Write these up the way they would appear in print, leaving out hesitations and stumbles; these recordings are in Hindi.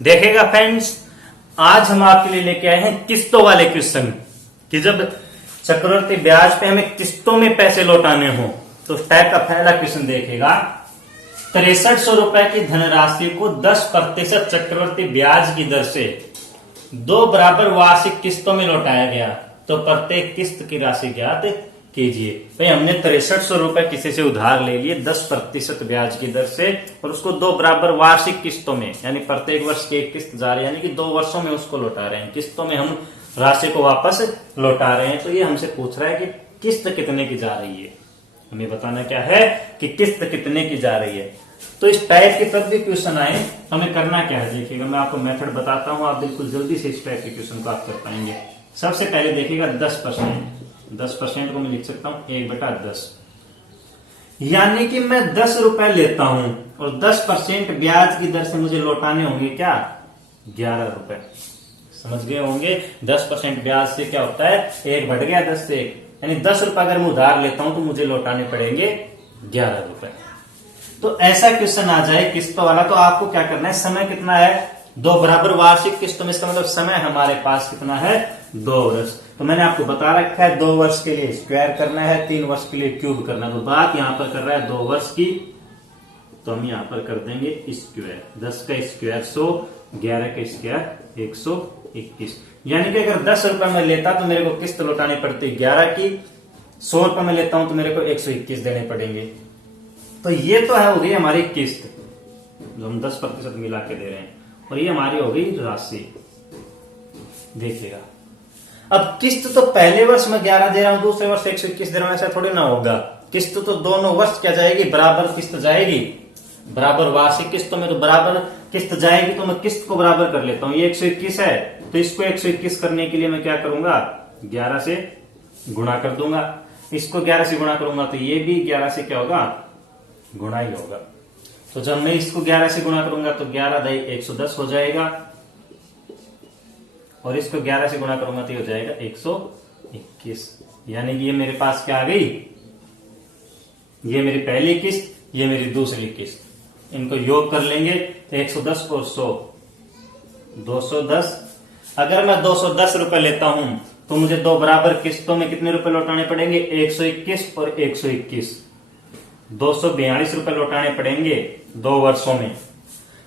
देखेगा फ्रेंड्स, आज हम आपके लिए लेके आए हैं किस्तों वाले क्वेश्चन कि जब चक्रवृद्धि ब्याज पे हमें किस्तों में पैसे लौटाने हो तो उस टाइप का पहला क्वेश्चन देखेगा। 6300 रुपए की धनराशि को 10% चक्रवृद्धि ब्याज की दर से 2 बराबर वार्षिक किस्तों में लौटाया गया तो प्रत्येक किस्त की राशि ज्ञात कीजिए। भाई हमने 6300 रुपए किसी से उधार ले लिए 10% ब्याज की दर से और उसको 2 बराबर वार्षिक किस्तों में यानी प्रत्येक वर्ष की एक किस्त जा रही है, यानी कि 2 वर्षों में उसको लौटा रहे हैं। किस्तों में हम राशि को वापस लौटा रहे हैं। तो ये हमसे पूछ रहा है कि किस्त कितने की जा रही है, हमें बताना क्या है कि किस्त कितने की जा रही है। तो इस टाइप के तब भी क्वेश्चन आए हमें करना क्या है, देखिएगा मैं आपको मेथड बताता हूं, आप बिल्कुल जल्दी से इस टाइप के क्वेश्चन को आप कर पाएंगे। सबसे पहले देखिएगा 10% को मैं लिख सकता हूं 1/10, यानी कि मैं 10 रुपए लेता हूं और 10% ब्याज की दर से मुझे लौटाने होंगे क्या 11 रुपए। समझ गए होंगे 10% ब्याज से क्या होता है 1 बढ़ गया 10 से 1, यानी 10 रुपए अगर मैं उधार लेता हूं तो मुझे लौटाने पड़ेंगे 11 रुपए। तो ऐसा क्वेश्चन आ जाए किस्तों वाला तो आपको क्या करना है, समय कितना है 2 बराबर वार्षिक किस्तों में, इसका मतलब समय हमारे पास कितना है 2 वर्ष। तो मैंने आपको बता रखा है 2 वर्ष के लिए स्क्वायर करना है, 3 वर्ष के लिए क्यूब करना है। तो बात यहां पर कर रहा है 2 वर्ष की, तो हम यहां पर कर देंगे स्क्वायर। 10 का स्क्वायर 100, 11 का स्क्वायर 121, यानी कि अगर 10 रुपए में लेता तो मेरे को किस्त लौटानी पड़ती 11 की, 100 रुपए में लेता हूं तो मेरे को 121 देने पड़ेंगे। तो ये तो है हो गई हमारी किस्त जो हम 10% मिला के दे रहे हैं, और ये हमारी हो गई राशि। देखिएगा अब किस्त तो पहले वर्ष में 11 दे रहा हूं, दूसरे वर्ष 121 दे रहा हूं, ऐसा थोड़ी ना होगा। किस्त तो दोनों वर्ष क्या जाएगी बराबर किस्त जाएगी, बराबर वार्षिक किस्तों में तो बराबर किस्त जाएगी। तो मैं किस्त को बराबर कर लेता हूं, ये 121 है तो इसको 121 करने के लिए मैं क्या करूंगा 11 से गुणा कर दूंगा, इसको 11 से गुणा करूंगा तो ये भी 11 से क्या होगा गुणा ही होगा। तो जब मैं इसको 11 से गुणा करूंगा तो 11 दाई 110 हो जाएगा, और इसको 11 से गुणा करूंगा तो ये हो जाएगा 121, यानी कि ये मेरे पास क्या आ गई, ये मेरी पहली किस्त, ये मेरी दूसरी किस्त। इनको योग कर लेंगे तो 110 और 100 210। अगर मैं 210 रुपए लेता हूं तो मुझे 2 बराबर किस्तों में कितने रुपए लौटाने पड़ेंगे 121 और 121, 242 रुपए लौटाने पड़ेंगे 2 वर्षों में।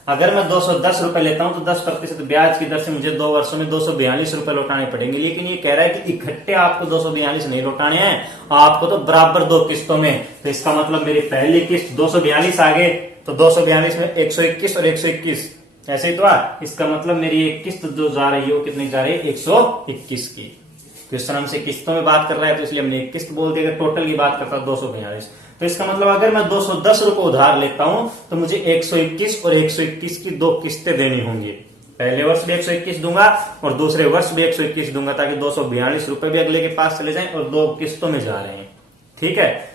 अगर मैं 210 रुपए लेता हूं तो 10% ब्याज की दर से मुझे 2 वर्षों में 242 रुपए लौटाने पड़ेंगे। लेकिन ये कह रहा है कि इकट्ठे आपको 242 नहीं लौटाने हैं, आपको तो बराबर 2 किस्तों में। तो इसका मतलब मेरी पहली किस्त 242 आ गए, तो 242 में 121 और 121 ऐसे ही तो इसका मतलब मेरी एक किस्त जो जा रही है वो कितनी जा रही है 121 की। क्वेश्चन हमसे किस्तों में बात कर रहा है तो इसलिए हमने एक किस्त बोल दिया, टोटल की बात करता 242। तो इसका मतलब अगर मैं 210 रुपए उधार लेता हूं तो मुझे 121 और 121 की 2 किस्तें देनी होंगी। पहले वर्ष भी 121 दूंगा और दूसरे वर्ष भी 121 दूंगा, ताकि 242 रुपए भी अगले के पास चले जाएं और 2 किस्तों में जा रहे हैं। ठीक है,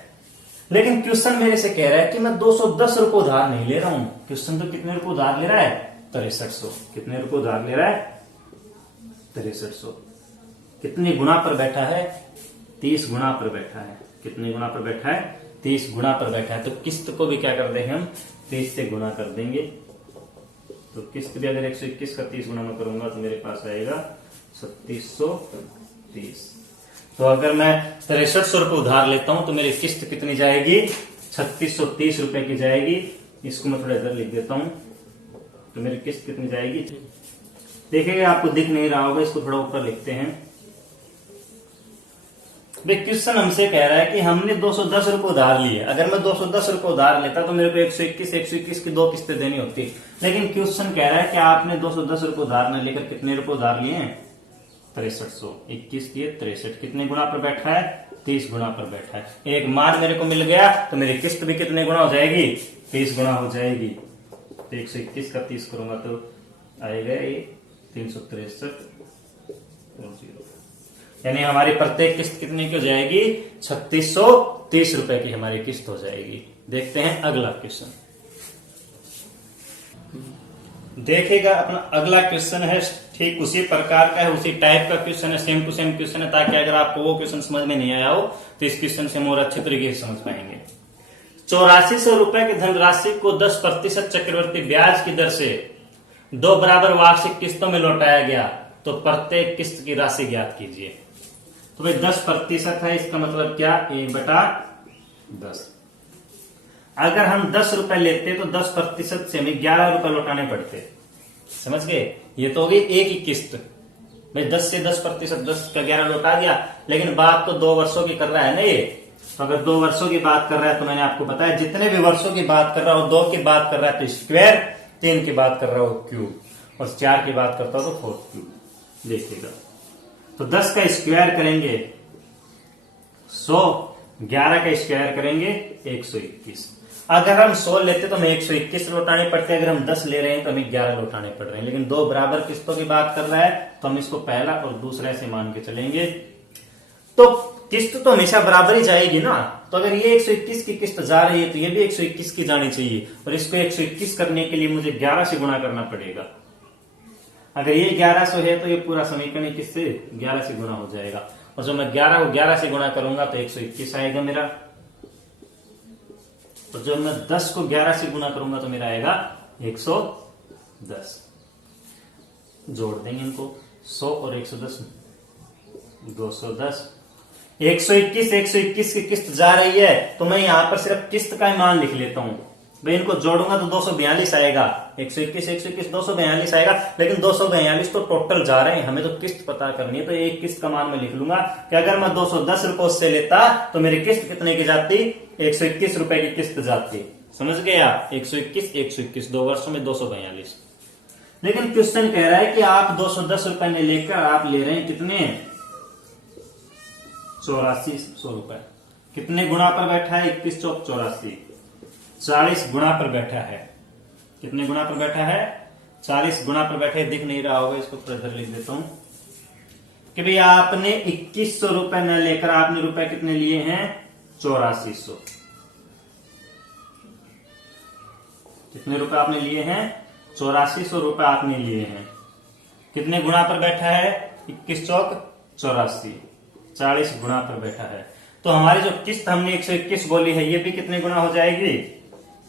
लेकिन क्वेश्चन मेरे से कह रहा है कि मैं 210 रुपए उधार नहीं ले रहा हूं। क्वेश्चन तो कितने रुपए उधार ले रहा है 6300। कितने रुपए उधार ले रहा है 6300। कितने गुना पर बैठा है 30 गुना पर बैठा है। कितने गुना पर बैठा है 30 गुना पर बैठा है। तो किस्त को भी क्या कर देंगे हम 30 से गुना कर देंगे। तो किस्त भी अगर 121 का 30 गुना में करूंगा तो मेरे पास आएगा 3630। तो अगर मैं 6300 रुपए उधार लेता हूं तो मेरी किस्त कितनी जाएगी 3630 रुपए की जाएगी। इसको मैं थोड़ा इधर लिख देता हूं, तो मेरी किस्त कितनी जाएगी देखिएगा, आपको दिख नहीं रहा होगा, इसको थोड़ा ऊपर लिखते हैं। क्वेश्चन हमसे कह रहा है कि हमने 210 रुपए उधार लिए, अगर मैं 210 रुपए उधार लेता तो मेरे को 121 की 2 किस्तें देनी होती। लेकिन क्वेश्चन कह रहा है कि आपने 210 रुपए उधार न लेकर कितने रुपए उधार लिए हैं 6300। 21 दिए 63, कितने गुना पर बैठा है 30 गुना पर बैठा है। एक मान मेरे को मिल गया तो मेरी किस्त भी कितने गुना हो जाएगी 30 गुना हो जाएगी। तो 121 का 30 करूंगा तो आएगा ये 363 और 0, यानी हमारी प्रत्येक किस्त कितने की हो जाएगी 3630 रुपए की हमारी किस्त हो जाएगी। देखते हैं अगला क्वेश्चन। देखिएगा अपना अगला क्वेश्चन है ठीक उसी प्रकार का है, उसी टाइप का क्वेश्चन है, सेम टू सेम क्वेश्चन है, ताकि अगर आपको वो क्वेश्चन समझ में नहीं आया हो तो इस क्वेश्चन से हम और अच्छे तरीके से समझ पाएंगे। 8400 रुपए की धनराशि को 10% चक्रवृद्धि ब्याज की दर से दो बराबर वार्षिक किस्तों में लौटाया गया तो प्रत्येक किस्त की राशि ज्ञात कीजिए। तो भाई 10% है, इसका मतलब क्या, 1/10। अगर हम 10 रुपए लेते तो 10% से हमें 11 रुपए लौटाने पड़ते। समझ गए, ये तो हो गई एक ही किस्त। भाई 10 से 10%, 10 का 11 लौटा दिया, लेकिन बात तो 2 वर्षों की कर रहा है ना ये। तो अगर 2 वर्षों की बात कर रहा है तो मैंने आपको बताया जितने भी वर्षों की बात कर रहा हो, 2 की बात कर रहा है तो स्क्वायर, 3 की बात कर रहा हो क्यूब, और 4 की बात करता हो तो 4 क्यूब। देखिएगा, तो 10 का स्क्वायर करेंगे 100, 11 का स्क्वायर करेंगे 121। अगर हम 100 लेते तो हमें 121 लौटाने पड़ते, अगर हम 10 ले रहे हैं तो हमें 11 लौटाने पड़ रहे हैं। लेकिन 2 बराबर किस्तों की बात कर रहा है तो हम इसको पहला और दूसरा से मान के चलेंगे, तो किस्त तो हमेशा बराबर ही जाएगी ना। तो अगर ये 121 की किस्त जा रही है तो ये भी 121 की जानी चाहिए, और इसको 121 करने के लिए मुझे 11 से गुणा करना पड़ेगा। अगर ये 1100 है तो ये पूरा समीकरण किससे, 11 से गुणा हो जाएगा, और जब मैं 11 को 11 से गुणा करूंगा तो 121 आएगा मेरा, और जब मैं 10 को 11 से गुणा करूंगा तो मेरा आएगा 110। जोड़ देंगे इनको, 100 और 110 210। 121 की किस्त जा रही है तो मैं यहां पर सिर्फ किस्त का ही मान लिख लेता हूं। भाई इनको जोड़ूंगा तो 242 आएगा, 121 242 आएगा, लेकिन 242 तो टोटल जा रहे हैं, हमें तो किस्त पता करनी है। तो एक किस्त का मान मैं लिख लूंगा कि अगर मैं 210 रुपए उससे लेता तो मेरी किस्त कितने की जाती, 121 रुपए की किस्त जाती। समझ गए आप, 121 2 वर्षों में 242। लेकिन क्वेश्चन कह रहा है कि आप 210 रुपए में लेकर आप ले रहे हैं कितने, 8400 रुपए। कितने गुणा पर बैठा है, 21 चौक 84, 40 गुणा पर बैठा है। कितने गुणा पर बैठा है, 40 गुणा पर बैठे। दिख नहीं रहा होगा, इसको थोड़ा इधर लिख देता हूं कि भाई आपने 2100 रुपए न लेकर आपने रुपए कितने लिए हैं, 8400। कितने रुपए आपने लिए हैं, 8400 रुपए आपने लिए हैं। कितने गुणा पर बैठा है, 21 चौक 84, 40 गुणा पर बैठा है। तो हमारी जो किस्त हमने 121 बोली है ये भी कितने गुणा हो जाएगी,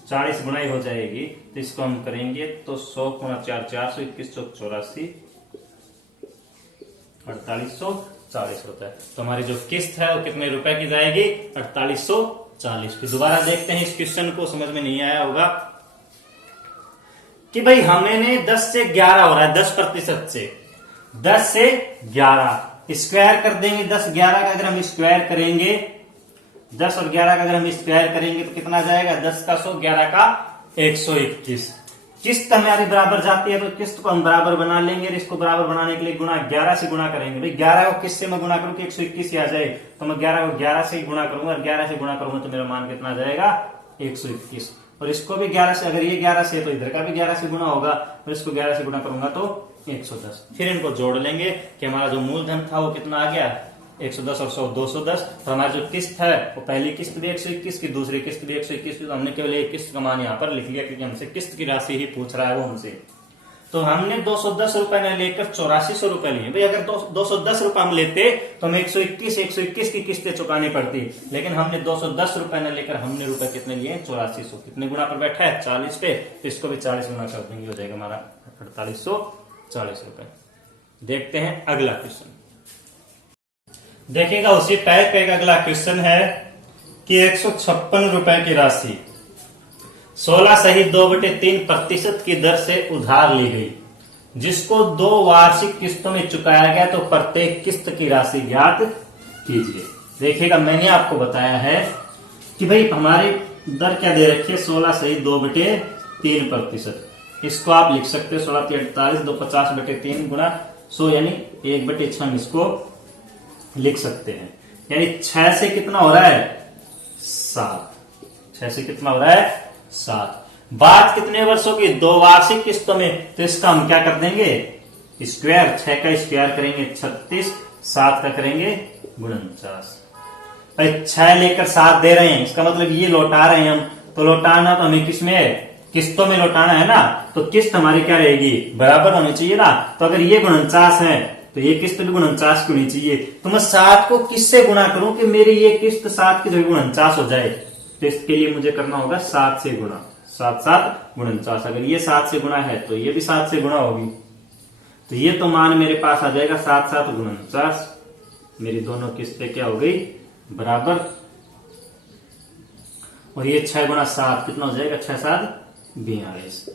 40 गुणा ही हो जाएगी। तो इसको हम करेंगे तो 100 गुणा 4 421 चौक 84, 4840 होता है। तो हमारी जो किस्त है वो कितने रुपए की जाएगी, 4840। तो दोबारा देखते हैं इस क्वेश्चन को, समझ में नहीं आया होगा कि भाई हमने 10 से 11 हो रहा है, 10% से 10 से 11 स्क्वायर कर देंगे। 10 11 का अगर हम स्क्वायर करेंगे, 10 और 11 का अगर हम स्क्वायर करेंगे तो कितना जाएगा, 10 का 100, 11 का 121। किस्त हमारी बराबर जाती है तो किस्त को हम बराबर बना लेंगे, और इसको बराबर बनाने के लिए गुणा 11 से गुणा करेंगे। भाई 11 को किस से मैं गुणा करूं कि 121 आ जाए, तो मैं 11 को 11 से गुणा करूंगा, और 11 से गुणा करूंगा तो मेरा मान कितना जाएगा, 121। और इसको भी 11 से, अगर ये 11 से तो इधर का भी 11 से गुणा होगा, और इसको 11 से गुणा करूंगा तो 110। फिर इनको जोड़ लेंगे कि हमारा जो मूलधन था वो कितना आ गया, 110 और 100 210। तो हमारी जो किस्त है वो पहली किस्त भी 121 की, दूसरी किस्त भी 121 की। तो हमने केवल एक किस्त का मान यहाँ पर लिख लिया क्योंकि हमसे किस्त की राशि ही पूछ रहा है वो हमसे। तो हमने 210 रुपए में लेकर 8400 रुपए लिए। भाई अगर 210 रुपए हम लेते तो हमें 121 की किस्तें चुकानी पड़ती, लेकिन हमने 210 रुपए न लेकर हमने रुपए कितने लिए, 8400। कितने गुणा पर बैठा है, 40 पे, तो इसको भी 40 गुणा कर देंगे, हो जाएगा हमारा 4840 रुपए। देखते हैं अगला क्वेश्चन। देखिएगा उसी टाइप का एक अगला क्वेश्चन है कि 156 रुपए की राशि 16 सहित 2/3% की दर से उधार ली गई, जिसको 2 वार्षिक किस्तों में चुकाया गया, तो प्रत्येक किस्त की राशि ज्ञात कीजिए। देखिएगा मैंने आपको बताया है कि भाई हमारी दर क्या दे रखी है, 16 सहित 2/3%। इसको आप लिख सकते हो 16 48 2 50/3 गुणा 100 यानी 1/6 हम इसको लिख सकते हैं। यानी 6 से कितना हो रहा है, 7। 6 से कितना हो रहा है, 7। बात कितने वर्षों की, 2 वार्षिक किस्तों में। तो इसका हम क्या कर देंगे, स्क्वायर, 6 का स्क्वायर करेंगे 36, 7 का करेंगे 49। भाई 6 लेकर 7 दे रहे हैं, इसका मतलब ये लौटा रहे हैं हम। तो लौटाना तो हमें किसमें है, किस्तों में लौटाना है ना। तो किस्त हमारी क्या रहेगी, बराबर होनी चाहिए ना। तो अगर ये 49 है तो ये किस्त भी 49 की होनी चाहिए। तो मैं 7 को किससे गुणा करूं कि मेरी ये किस्त 7 की जगह 49 हो जाए। तो इसके लिए मुझे करना होगा 7 से गुणा। 7 7 49। अगर ये 7 से गुणा है तो ये भी 7 से गुणा होगी, तो ये तो मान मेरे पास आ जाएगा 7 7 49। मेरी दोनों किस्तें क्या हो गई, बराबर। और ये 6 गुणा 7 कितना हो जाएगा, 6 7 42।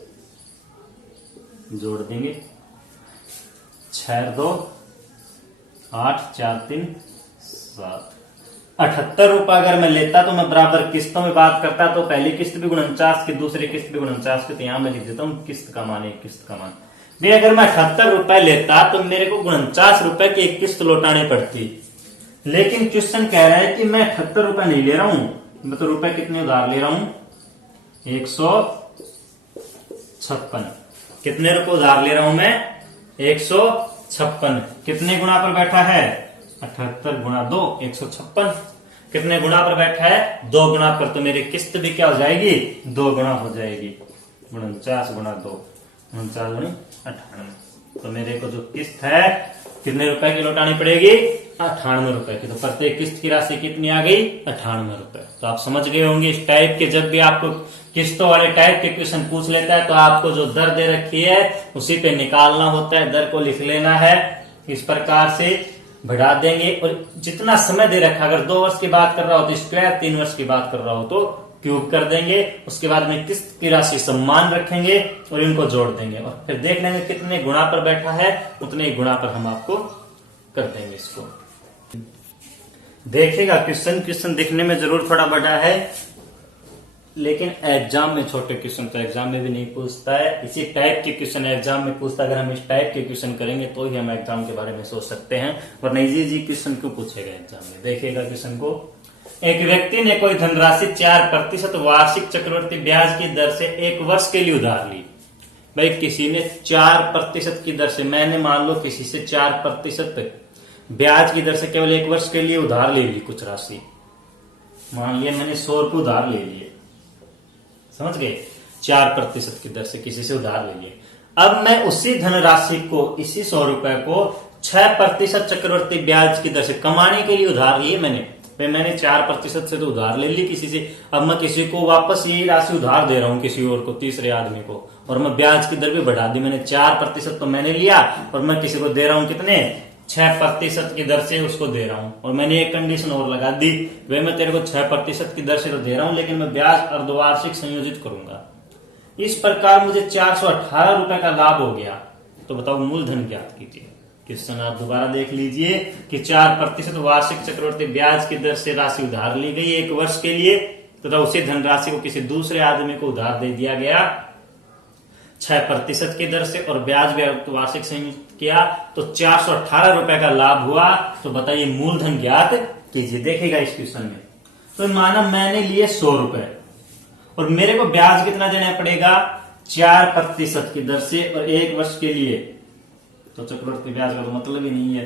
जोड़ देंगे, 6 2 8 4 3 7। 78 रुपए अगर मैं लेता तो मैं बराबर किस्तों में बात करता, तो पहली किस्त भी 49 की, दूसरी किस्त भी 49 की, तो यहां मैं लिख देता हूं किस्त का मान, एक किस्त का मान। भाई अगर मैं 78 रुपए लेता तो मेरे को 49 रुपए की एक किस्त लौटानी पड़ती, लेकिन क्वेश्चन कह रहा है कि मैं 78 रुपए नहीं ले रहा हूं, मैं तो रुपए कितने उधार ले रहा हूं, 156। कितने रुपए उधार ले रहा हूं मैं, 156। कितने गुणा पर बैठा है, 78 गुणा 2 156। कितने गुणा पर बैठा है, 2 गुणा पर, तो मेरी किस्त भी क्या हो जाएगी, 2 गुणा हो जाएगी। 49 गुणा 2 49 गुणी 98। तो मेरे को जो किस्त है कितने रुपए की लौटानी पड़ेगी, 98 रुपए की। तो प्रत्येक किस्त की राशि कितनी आ गई, 98 रुपए। तो आप समझ गए होंगे इस टाइप के, जब भी आपको किस्तों वाले टाइप के क्वेश्चन पूछ लेता है तो आपको जो दर दे रखी है उसी पे निकालना होता है, दर को लिख लेना है इस प्रकार से, बढ़ा देंगे। और जितना समय दे रखा, अगर 2 वर्ष की बात कर रहा हो तो स्क्वायर, 3 वर्ष की बात कर रहा हो तो क्यूब कर देंगे। उसके बाद में किस्त की राशि समान रखेंगे और इनको जोड़ देंगे, और फिर देख लेंगे कितने गुणा पर बैठा है, उतने ही गुणा पर हम आपको कर देंगे इसको। देखिएगा क्वेश्चन दिखने में जरूर थोड़ा बड़ा है, लेकिन एग्जाम में छोटे क्वेश्चन तो एग्जाम में भी नहीं पूछता है। इसी टाइप के क्वेश्चन एग्जाम में पूछता है। अगर हम इस टाइप के क्वेश्चन करेंगे तो ही हम एग्जाम के बारे में सोच सकते हैं, वरना इजी क्वेश्चन क्यों पूछेगा एग्जाम में। देखिएगा क्वेश्चन को, एक व्यक्ति ने कोई धनराशि 4% वार्षिक चक्रवृद्धि ब्याज की दर से 1 वर्ष के लिए उधार ली। भाई किसी ने 4% की दर से, मैंने मान लो किसी से 4% ब्याज की दर से केवल 1 वर्ष के लिए उधार ले ली कुछ राशि, मान लिया मैंने 100 रुपये उधार ले लिए, समझ गए, 4% की दर से किसी से उधार ले लिए। अब मैं उसी धनराशि को, इसी 100 रुपए को 6% चक्रवृद्धि ब्याज की दर से कमाने के लिए उधार लिए मैंने 4% से तो उधार ले ली किसी से। अब मैं किसी को वापस यही राशि उधार दे रहा हूं, किसी और को, तीसरे आदमी को, और मैं ब्याज की दर भी बढ़ा दी। मैंने 4% तो मैंने लिया और मैं किसी को दे रहा हूं कितने, 6% की दर से उसको दे रहा हूं। और मैंने एक कंडीशन और लगा दी, वे मैं तेरे को 6% की दर से तो दे रहा हूं, लेकिन मैं ब्याज अर्धवार्षिक संयोजित करूंगा। इस प्रकार मुझे 418 रुपए का लाभ हो गया। तो बताओ मूलधन ज्ञात कीजिए। क्वेश्चन आप दोबारा देख लीजिए कि 4% वार्षिक चक्रवृद्धि ब्याज की दर से राशि उधार ली गई 1 वर्ष के लिए, तथा उसी धनराशि को किसी दूसरे आदमी को उधार दे दिया गया 6% की दर से, और ब्याज भी वार्षिक संयुक्त किया, तो 418 रुपए का लाभ हुआ। तो बताइए मूलधन ज्ञात कीजिए। देखिएगा इस क्वेश्चन में, तो माना मैंने लिए 100 रुपए और मेरे को ब्याज कितना देना पड़ेगा, 4% की दर से, और 1 वर्ष के लिए, तो चक्रवृद्धि ब्याज का तो मतलब ही नहीं है,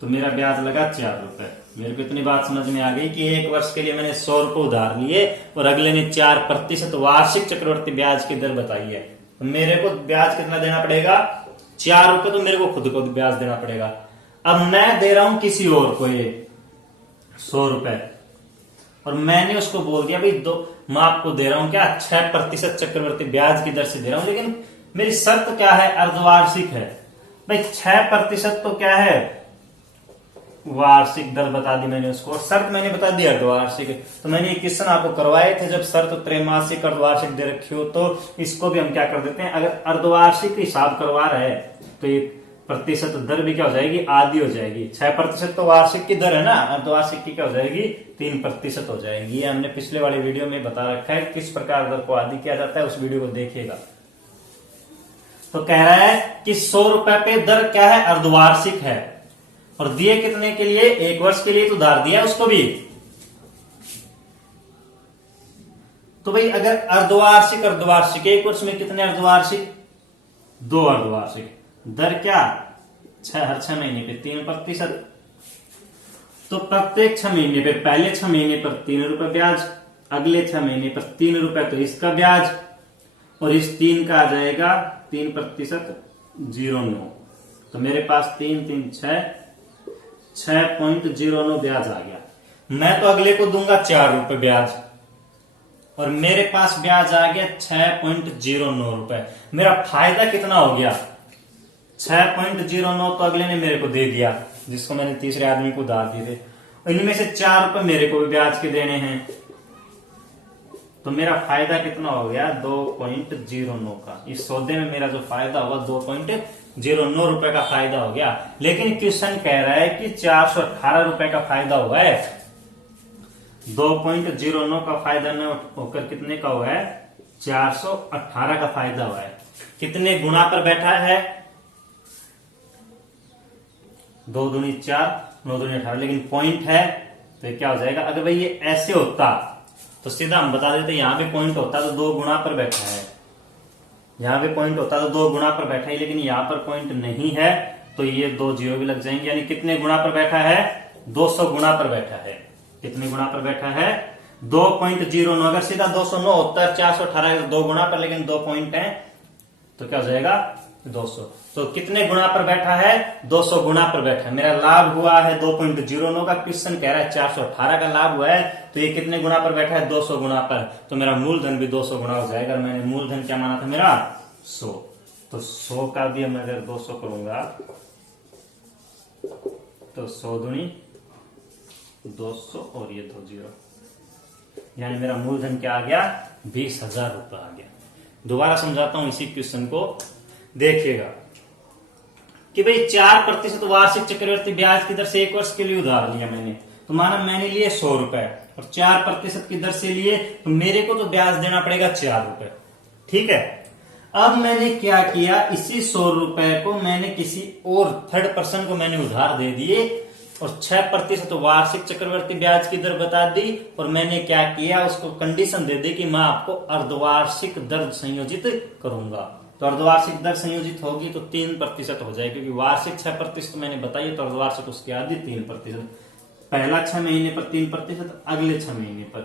तो मेरा ब्याज लगा 4 रुपए। मेरे को इतनी बात समझ में आ गई कि 1 वर्ष के लिए मैंने 100 रुपए उधार लिए और अगले ने 4% वार्षिक चक्रवृद्धि ब्याज की दर बताई है, तो मेरे को ब्याज कितना देना पड़ेगा, 4 रुपए, तो मेरे को खुद को ब्याज देना पड़ेगा। अब मैं दे रहा हूं किसी और को ये 100 रुपए, और मैंने उसको बोल दिया भाई मैं आपको दे रहा हूं क्या, 6% चक्रवृद्धि ब्याज की दर से दे रहा हूं, लेकिन मेरी शर्त क्या है, अर्धवार्षिक है। भाई 6% तो क्या है, वार्षिक दर बता दी मैंने उसको, और शर्त मैंने बता दी अर्धवार्षिक। तो मैंने ये क्वेश्चन आपको करवाए थे, जब शर्त त्रैमासिक अर्धवार्षिक दे रखी हो तो इसको भी हम क्या कर देते हैं, अगर अर्धवार्षिक हिसाब करवा रहे हैं तो ये प्रतिशत दर भी क्या हो जाएगी, आधी हो जाएगी। 6% तो वार्षिक की दर है ना, अर्धवार्षिक की क्या हो जाएगी, 3% हो जाएगी। ये हमने पिछले वाले वीडियो में बता रखा है किस प्रकार दर को आधी किया जाता है, उस वीडियो को देखिएगा। तो कह रहा है कि 100 रुपए पे दर क्या है, अर्धवार्षिक है, और दिए कितने के लिए, 1 वर्ष के लिए तो उधार दिया उसको भी। तो भाई अगर अर्धवार्षिक 1 वर्ष में कितने अर्धवार्षिक, 2 अर्धवार्षिक, दर क्या, हर 6 महीने पे 3%। तो प्रत्येक 6 महीने पे, पहले 6 महीने पर 3 रुपए ब्याज, अगले 6 महीने पर 3 रुपए, तो इसका ब्याज, और इस 3 का आ जाएगा 3% 0.9। तो मेरे पास 3 3 6.09 ब्याज आ गया। मैं तो अगले को दूंगा 4 रुपए ब्याज, और मेरे पास ब्याज आ गया 6.09 रुपए। मेरा फायदा कितना हो गया? 6.09 तो अगले ने मेरे को दे दिया, जिसको मैंने तीसरे आदमी को उधार दिए थे। इनमें से 4 रुपए मेरे को भी ब्याज के देने हैं, तो मेरा फायदा कितना हो गया? 2.09 का। इस सौदे में मेरा जो फायदा हुआ 2.09 रुपए का फायदा हो गया। लेकिन क्वेश्चन कह रहा है कि 418 रुपए का फायदा हुआ है। 2.09 का फायदा न होकर कितने का हुआ है? 418 का फायदा हुआ है। कितने गुना पर बैठा है? 2 दूनी 4, 9 दूनी 18। लेकिन पॉइंट है तो ये क्या हो जाएगा? अगर भाई ये ऐसे होता तो सीधा हम बता देते, यहां पे पॉइंट होता तो 2 गुना पर बैठा है, यहां पे पॉइंट होता तो 2 गुना पर बैठा है। लेकिन यहां पर पॉइंट नहीं है तो ये 2 जीरो भी लग जाएंगे। यानी कितने गुना पर बैठा है? 200 गुना पर बैठा है। कितने गुना पर बैठा है? 2.09। अगर सीधा 209 होता है 418 2 गुना पर, लेकिन 2 पॉइंट है तो क्या हो जाएगा? 200। तो कितने गुना पर बैठा है? 200 गुना पर बैठा है। मेरा लाभ हुआ है 2.09 का। क्वेश्चन कह रहा है 418 का लाभ हुआ है, तो ये कितने गुना पर बैठा है? 200 गुना पर। तो मेरा मूलधन भी 200 गुना हो जाएगा। मैंने मूलधन क्या माना था मेरा? 100। तो 100 का भी मैं अगर 200 करूंगा तो 100 दूनी 200 और ये 2 जीरो, यानी मेरा मूलधन क्या आ गया? 20,000 रुपए आ गया। दोबारा समझाता हूं इसी क्वेश्चन को, देखिएगा कि भाई 4% वार्षिक चक्रवृद्धि ब्याज की दर से 1 वर्ष के लिए उधार लिया मैंने, तो माना मैंने लिए 100 रुपए और 4% की दर से लिए, तो मेरे को तो ब्याज देना पड़ेगा 4 रुपए। ठीक है। अब मैंने क्या किया? इसी 100 रुपए को मैंने किसी और थर्ड पर्सन को मैंने उधार दे दिए और 6% वार्षिक चक्रवृद्धि ब्याज की दर बता दी। और मैंने क्या किया? उसको कंडीशन दे दी कि मैं आपको अर्धवार्षिक दर संयोजित करूंगा। तो अर्धवार्षिक दर संयोजित होगी तो 3% हो जाएगी, क्योंकि वार्षिक 6% मैंने बताइए, तो अर्धवार्षिक उसकी आधी 3%। पहला 6 महीने पर 3%, अगले 6 महीने पर,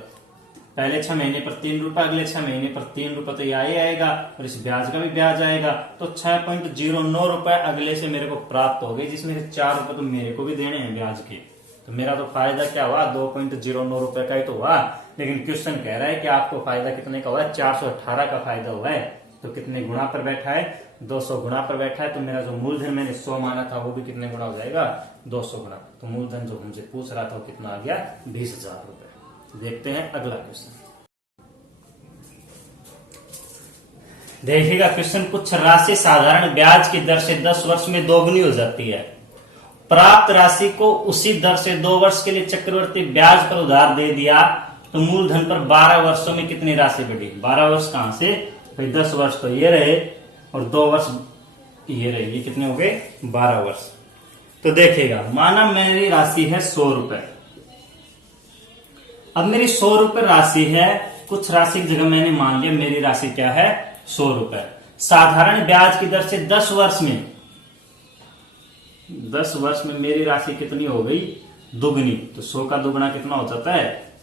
पहले 6 महीने पर 3 रुपए, अगले 6 महीने पर 3 रुपए, तो ये आएगा और इस ब्याज का भी ब्याज आएगा। तो 6.09 रुपए अगले से मेरे को प्राप्त हो गए, जिसमें से 4 रुपए तो मेरे को भी देने हैं ब्याज के। तो मेरा तो फायदा क्या हुआ? 2.09 रुपए का ही तो हुआ। लेकिन क्वेश्चन कह रहा है कि आपको फायदा कितने का हुआ है? 418 का फायदा हुआ है। तो कितने गुना पर बैठा है? 200 गुना पर बैठा है। तो मेरा जो मूलधन मैंने 100 माना था वो भी कितने गुना हो जाएगा? 200 गुना। तो मूलधन जो हमसे पूछ रहा था वो कितना आ गया? 20,000 रुपए। देखते हैं अगला क्वेश्चन। देखिएगा क्वेश्चन, कुछ राशि साधारण ब्याज की दर से 10 वर्ष में दोगुनी हो जाती है। प्राप्त राशि को उसी दर से 2 वर्ष के लिए चक्रवृद्धि ब्याज पर उधार दे दिया, तो मूलधन पर 12 वर्षों में कितनी राशि बढ़ी? 12 वर्ष कहां से? भाई 10 वर्ष तो ये रहे और 2 वर्ष ये रहे, ये कितने हो गए? 12 वर्ष। तो देखिएगा, माना मेरी राशि है 100 रुपए। अब मेरी 100 रुपए राशि है, कुछ राशि की जगह मैंने मान लिया मेरी राशि क्या है? 100 रुपए। साधारण ब्याज की दर से 10 वर्ष में, 10 वर्ष में मेरी राशि कितनी हो गई? दुगनी। तो 100 का दुगना कितना हो जाता है?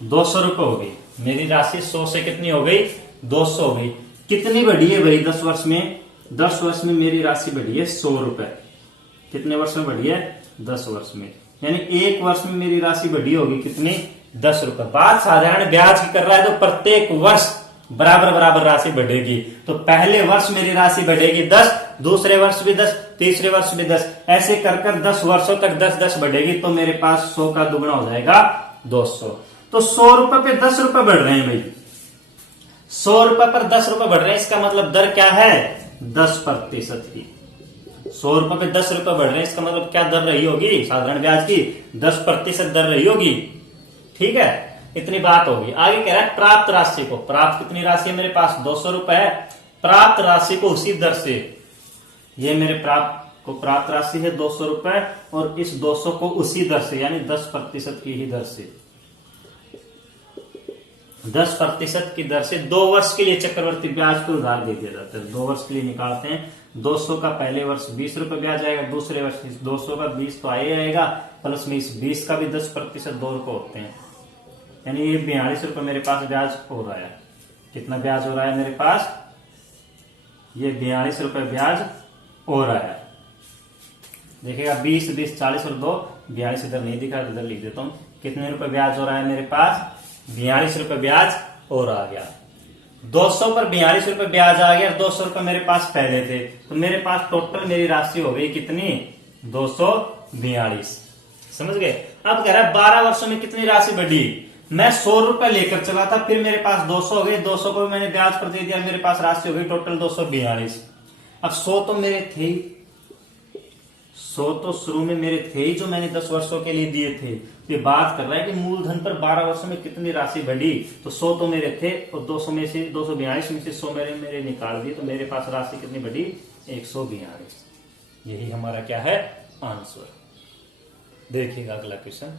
200 रुपए हो गई। मेरी राशि 100 से कितनी हो गई? 200 हो गई। कितनी बढ़ी है भाई 10 वर्ष में? 10 वर्ष में मेरी राशि बढ़ी है 100 रुपए। कितने वर्ष में बढ़ी है? 10 वर्ष में। यानी 1 वर्ष में मेरी राशि बढ़ी होगी कितनी? 10 रुपए। बात साधारण ब्याज की कर रहा है तो प्रत्येक वर्ष बराबर बराबर राशि बढ़ेगी। तो पहले वर्ष मेरी राशि बढ़ेगी 10, दूसरे वर्ष भी 10, तीसरे वर्ष भी 10, ऐसे कर 10 वर्षों तक 10-10 बढ़ेगी। तो मेरे पास 100 का दुगना हो जाएगा 200। तो 100 रुपए पे 10 रुपए बढ़ रहे हैं भाई। 100 रुपए पर 10 रुपए बढ़ रहे हैं, इसका मतलब दर क्या है? 10% की। 100 रुपए पे 10 रुपए बढ़ रहे हैं, इसका मतलब क्या दर रही होगी? साधारण ब्याज की 10% दर रही होगी। ठीक है, इतनी बात होगी। आगे कह रहा है प्राप्त राशि को, प्राप्त कितनी राशि है मेरे पास? 200 रुपए है। प्राप्त राशि को उसी दर से, ये मेरे प्राप्त राशि है 200 रुपए, और इस 200 को उसी दर से यानी 10% की ही दर से, 10% की दर से 2 वर्ष के लिए चक्रवृद्धि ब्याज पर उधार दे दिया जाता है। 2 वर्ष के लिए निकालते हैं। 200 का पहले वर्ष 20 रुपए ब्याज आएगा, दूसरे वर्ष इस 200 का 20 तो आएगा, प्लस में इस 20 का भी 10% 2 रुपए होते हैं, यानी ये 42 रुपए मेरे पास ब्याज हो रहा है। कितना ब्याज हो रहा है मेरे पास? ये 42 रुपए ब्याज हो रहा है। देखिएगा 20, 20, 40 और 2, 42 इधर नहीं दिखा, इधर लिख देता हूं। कितने रुपए ब्याज हो रहा है मेरे पास? 42 रुपए ब्याज और आ गया। 200 पर 42 रुपए ब्याज आ गया, 200 रुपए मेरे पास पहले थे, तो मेरे पास टोटल मेरी राशि हो गई कितनी, 242। समझ गए। अब कह रहा है 12 वर्षों में कितनी राशि बढ़ी। मैं 100 रुपए लेकर चला था, फिर मेरे पास 200 हो गए, 200 को भी मैंने ब्याज पर दे दिया, मेरे पास राशि हो गई टोटल 242। अब 100 तो मेरे थे ही, 100 तो शुरू में मेरे थे ही जो मैंने 10 वर्षों के लिए दिए थे। ये बात कर रहा है कि मूलधन पर 12 वर्षों में कितनी राशि बढ़ी, तो 100 तो मेरे थे और 200 में से 242 में से 100 मेरे निकाल दिए, तो मेरे पास राशि कितनी बढ़ी, 142। यही हमारा क्या है, आंसर। देखिएगा अगला क्वेश्चन।